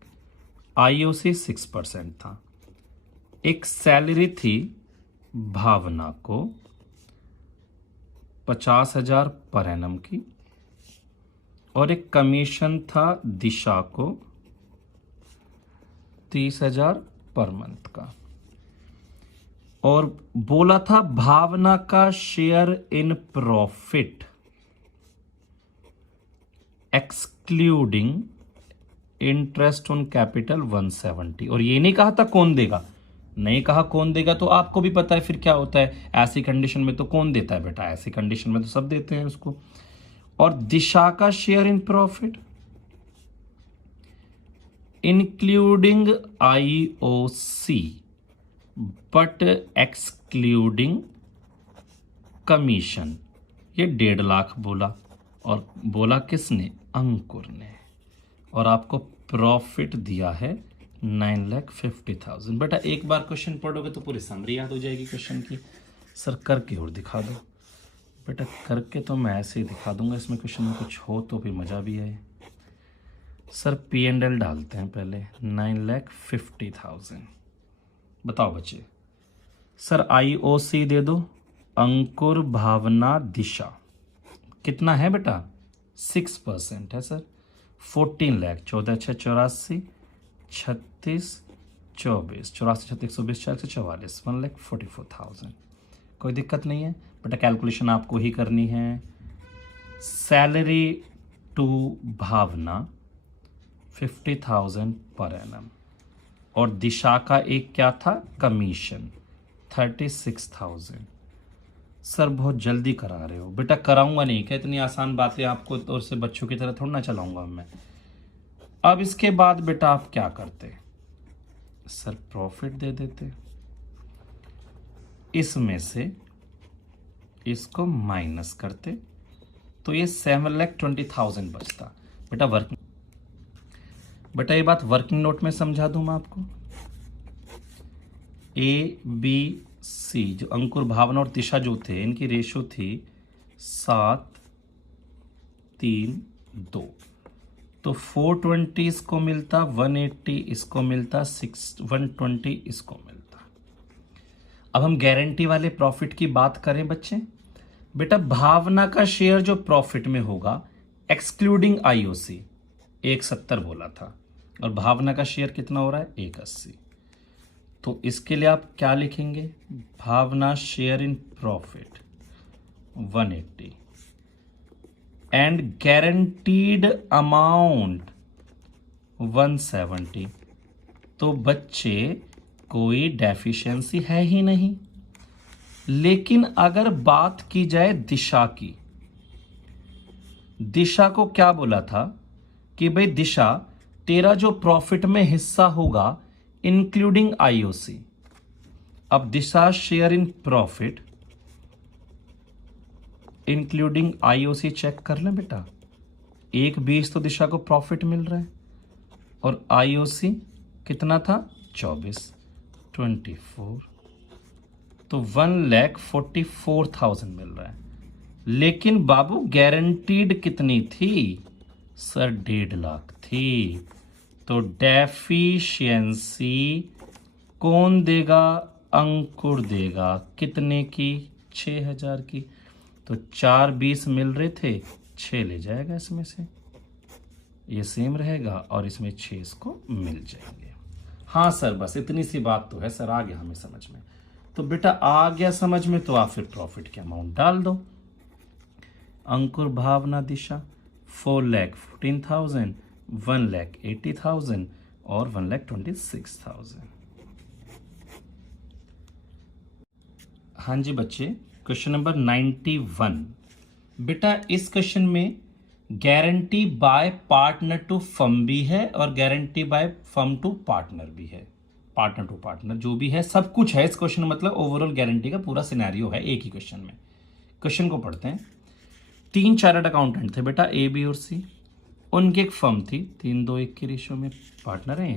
IOC 6% था। एक सैलरी थी भावना को 50,000 पर एनम की, और एक कमीशन था दिशा को 30,000 पर मंथ का, और बोला था भावना का share in profit excluding interest on capital 170, और ये नहीं कहा था कौन देगा, नहीं कहा कौन देगा, तो आपको भी पता है फिर क्या होता है ऐसी कंडीशन में, तो कौन देता है बेटा, ऐसी कंडीशन में तो सब देते हैं उसको। और दिशा का share in profit including IOC but excluding commission, ये 1.5 लाख बोला, और बोला किसने, अंकुर ने, और आपको प्रॉफिट दिया है 9,50,000। बेटा एक बार क्वेश्चन पढ़ोगे तो पूरी समरी याद हो जाएगी क्वेश्चन की। सर करके और दिखा दो। बेटा करके तो मैं ऐसे ही दिखा दूंगा, इसमें क्वेश्चन में कुछ हो तो भी मजा भी आए। सर P&L डालते हैं पहले, 9,50,000। बताओ बच्चे, सर IOC दे दो, अंकुर भावना दिशा कितना है बेटा, 6% है सर, 14 लाख, 14 6 84, 36 24, 84 36 120 44, 1,44,000। कोई दिक्कत नहीं है बेटा, कैलकुलेशन आपको ही करनी है। Salary to Bhavna 50,000 per annum, और दिशा का एक क्या था, कमीशन 36,000, सर बहुत जल्दी करा रहे हो। बेटा कराऊंगा नहीं क्या, इतनी आसान बातें आपको तो से बच्चों की तरह थोड़ा ना चलाऊंगा मैं। अब इसके बाद बेटा आप क्या करते, सर प्रॉफिट दे देते, इसमें से इसको माइनस करते, तो ये 7,20,000 बचता। बेटा बेटा ये बात वर्किंग नोट में समझा दूं मैं आपको। ए बी सी जो अंकुर, भावना और दिशा जो थे, इनकी रेशो थी 7:3:2। तो 420 इसको मिलता, 180 इसको मिलता, 120 इसको मिलता। अब हम गारंटी वाले प्रॉफिट की बात करें बच्चे। बेटा भावना का शेयर जो प्रॉफिट में होगा एक्सक्लूडिंग आईओसी 170 बोला था, और भावना का शेयर कितना हो रहा है 180। तो इसके लिए आप क्या लिखेंगे, Bhavna share in profit 180 and guaranteed amount 170। तो बच्चे कोई डेफिशिएंसी है ही नहीं। लेकिन अगर बात की जाए दिशा की, दिशा को क्या बोला था कि भाई दिशा तेरा जो प्रॉफिट में हिस्सा होगा इंक्लूडिंग आईओसी। अब Disha share in profit including IOC check कर लें बेटा। 1,20 तो दिशा को प्रॉफिट मिल रहा है, और आईओसी कितना था 24, 24, तो 1,44,000 मिल रहा है। लेकिन बाबू गारंटीड कितनी थी, सर 1.5 लाख थी। तो डेफिशिएंसी कौन देगा, अंकुर देगा। कितने की, 6,000 की। तो 4,20 मिल रहे थे, 6 ले जाएगा इसमें से, ये सेम रहेगा, और इसमें 6 इसको मिल जाएंगे। हाँ सर बस इतनी सी बात तो है सर, आ गया हमें समझ में। तो बेटा आ गया समझ में, तो आप फिर प्रॉफिट के अमाउंट डाल दो। अंकुर, भावना, दिशा 4,14,000, 1,80,000 और 1,26,000। हाँ जी बच्चे, क्वेश्चन नंबर 91। बेटा इस क्वेश्चन में guarantee by partner to firm भी है और guarantee by firm to partner भी है। पार्टनर टू पार्टनर जो भी है सब कुछ है इस क्वेश्चन, मतलब ओवरऑल गारंटी का पूरा सिनेरियो है एक ही क्वेश्चन में। क्वेश्चन को पढ़ते हैं। 3 चार्टर्ड अकाउंटेंट थे बेटा, ए बी और सी। उनकी एक फर्म थी, 3:2:1 की रेशियो में पार्टनर है।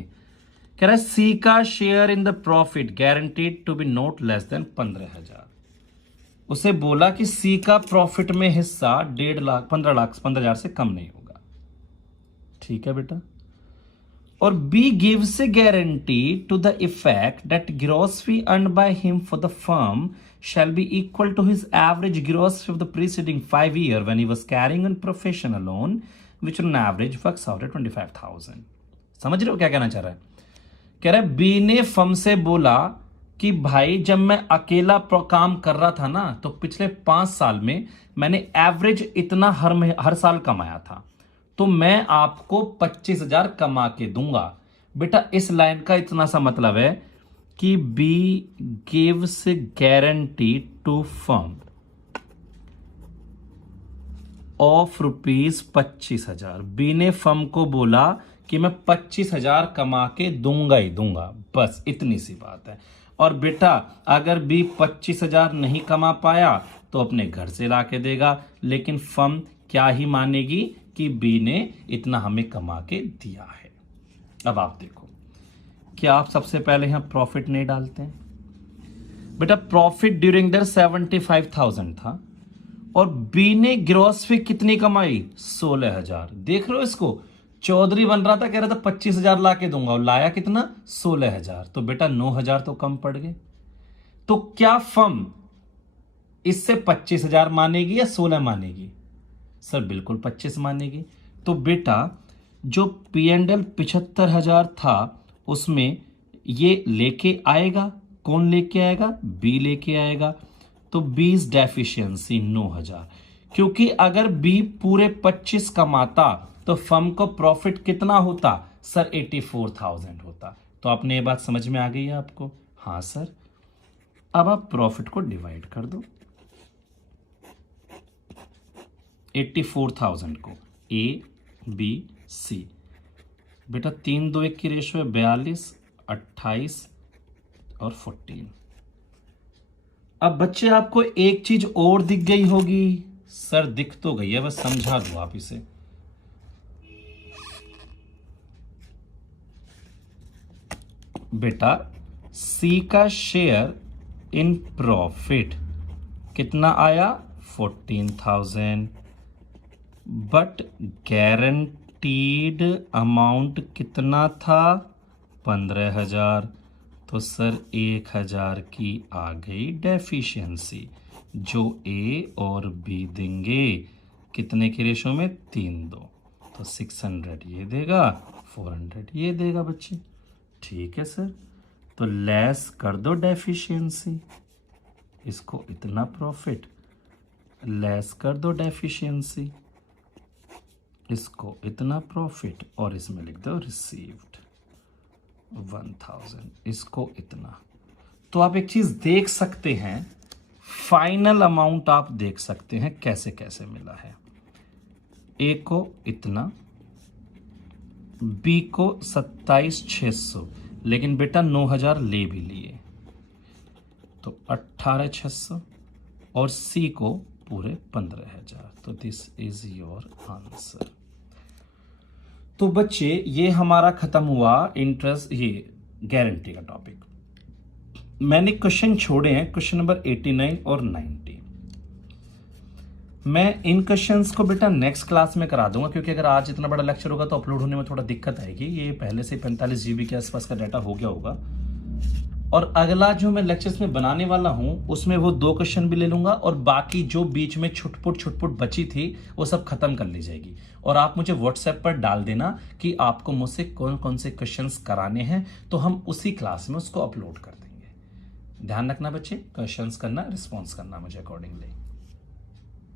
कह रहा है सी का share in the profit guaranteed to be not less than 15,000। उसे बोला कि सी का प्रॉफिट में हिस्सा 1.5 लाख 15,000 से कम नहीं होगा। ठीक है बेटा। और B gives a guarantee to the effect that gross fee earned by him for the firm shall be equal to his average gross fee of the preceding 5 years when he was carrying on professional loan, which on average works out at 25,000। समझ रहे हो क्या कहना चाह रहा है? कह रहा है बी ने फर्म से बोला कि भाई जब मैं अकेला काम कर रहा था ना, तो पिछले 5 साल में मैंने एवरेज इतना हर साल कमाया था, तो मैं आपको 25,000 कमा के दूंगा। बेटा इस लाइन का इतना सा मतलब है कि B gives guarantee to firm of ₹25,000। B ने फर्म को बोला कि मैं 25,000 कमा के दूंगा ही दूंगा, बस इतनी सी बात है। और बेटा अगर बी 25,000 नहीं कमा पाया तो अपने घर से ला के देगा, लेकिन फर्म क्या ही मानेगी कि बी ने इतना हमें कमा के दिया है। अब आप देखो, क्या आप सबसे पहले यहां प्रॉफिट नहीं डालते हैं? बेटा प्रॉफिट ड्यूरिंग द 75,000 था, और बी ने ग्रॉस फी कितनी कमाई 16,000। देख रहे हो इसको, चौधरी बन रहा था, कह रहा था 25,000 ला के दूंगा, और लाया कितना 16,000। तो बेटा 9,000 तो कम पड़ गए। तो क्या फर्म इससे 25,000 मानेगी या 16 मानेगी? सर बिल्कुल 25 मानेगी। तो बेटा जो P&L 75,000 था उसमें ये लेके आएगा, कौन लेके आएगा? बी लेके आएगा। तो 20 डेफिशिएंसी 9,000, क्योंकि अगर बी पूरे 25 कमाता तो फर्म को प्रॉफिट कितना होता? सर 84,000 होता। तो आपने ये बात समझ में आ गई है आपको? हाँ सर। अब आप प्रॉफिट को डिवाइड कर दो। 84,000 को ए बी सी। बेटा 3 2 1 की रेशो है 42, 28 और 14। अब बच्चे आपको एक चीज और दिख गई होगी। सर दिख तो गई है, बस समझा दो आप इसे। बेटा सी का शेयर इन प्रॉफिट कितना आया 14,000, बट गारंटीड अमाउंट कितना था 15,000। तो सर 1,000 की आ गई डेफिशिएंसी, जो ए और बी देंगे कितने के रेशो में 3-2। तो 600 ये देगा, 400 ये देगा बच्चे। ठीक है सर, तो लेस कर दो डेफिशिएंसी, इसको इतना प्रॉफिट, लेस कर दो डेफिशिएंसी, इसको इतना प्रॉफिट, और इसमें लिख दो रिसीव्ड 1,000, इसको इतना। तो आप एक चीज देख सकते हैं, फाइनल अमाउंट आप देख सकते हैं कैसे कैसे मिला है। ए को इतना, बी को 27,600, लेकिन बेटा 9,000 ले भी लिए तो 18,600, और सी को पूरे 15,000। तो दिस इज योर आंसर। तो बच्चे ये हमारा खत्म हुआ इंटरेस्ट, ये गारंटी का टॉपिक। मैंने क्वेश्चन छोड़े हैं, क्वेश्चन नंबर 89 और 90। मैं इन क्वेश्चंस को बेटा नेक्स्ट क्लास में करा दूंगा, क्योंकि अगर आज इतना बड़ा लेक्चर होगा तो अपलोड होने में थोड़ा दिक्कत आएगी। ये पहले से 45 GB के आसपास का डाटा हो गया होगा, और अगला जो मैं लेक्चर्स में बनाने वाला हूं उसमें वो 2 क्वेश्चन भी ले लूंगा, और बाकी जो बीच में छुटपुट बची थी वो सब खत्म कर ली जाएगी। और आप मुझे व्हाट्सएप पर डाल देना कि आपको मुझसे कौन कौन से क्वेश्चंस कराने हैं, तो हम उसी क्लास में उसको अपलोड कर देंगे। ध्यान रखना बच्चे, क्वेश्चंस करना, रिस्पॉन्स करना मुझे अकॉर्डिंगली।